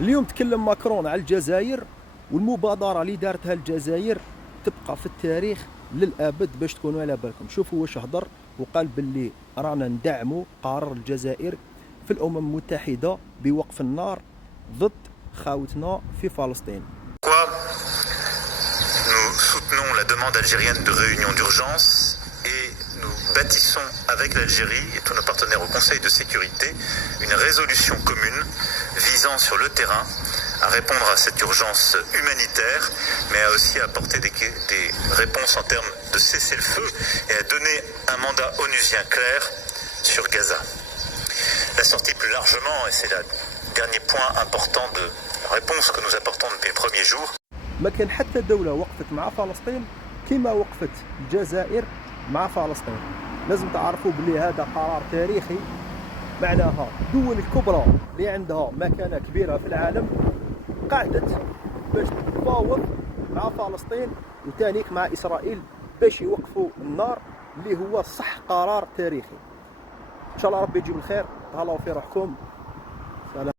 اليوم تكلم ماكرون على الجزائر، والمبادرة اللي دارتها الجزائر تبقى في التاريخ للأبد. باش تكونوا على بالكم، شوفوا واش هضر وقال باللي رانا ندعموا قرار الجزائر في الأمم المتحدة بوقف النار ضد خاوتنا في فلسطين. Nous soutenons la demande algérienne de réunion d'urgence et nous bâtissons avec l'Algérie et tous nos partenaires au Conseil de sécurité une résolution commune visant sur le terrain à répondre à cette urgence humanitaire, mais à aussi apporter des réponses en termes de cessez-le-feu et à donner un mandat onusien clair sur Gaza. La sortie plus largement, et c'est le dernier point important de la réponse que nous apportons depuis le premier jour. ما كان حتى دولة وقفت مع فلسطين كما وقفت الجزائر مع فلسطين. لازم تعرفوا بلي هذا قرار تاريخي، معناها الدول الكبرى اللي عندها مكانة كبيرة في العالم قعدت باش تفاوض مع فلسطين وتانيك مع إسرائيل باش يوقفوا النار، اللي هو صح قرار تاريخي. إن شاء الله ربي يجيب الخير. تهلاو في روحكم. سلام.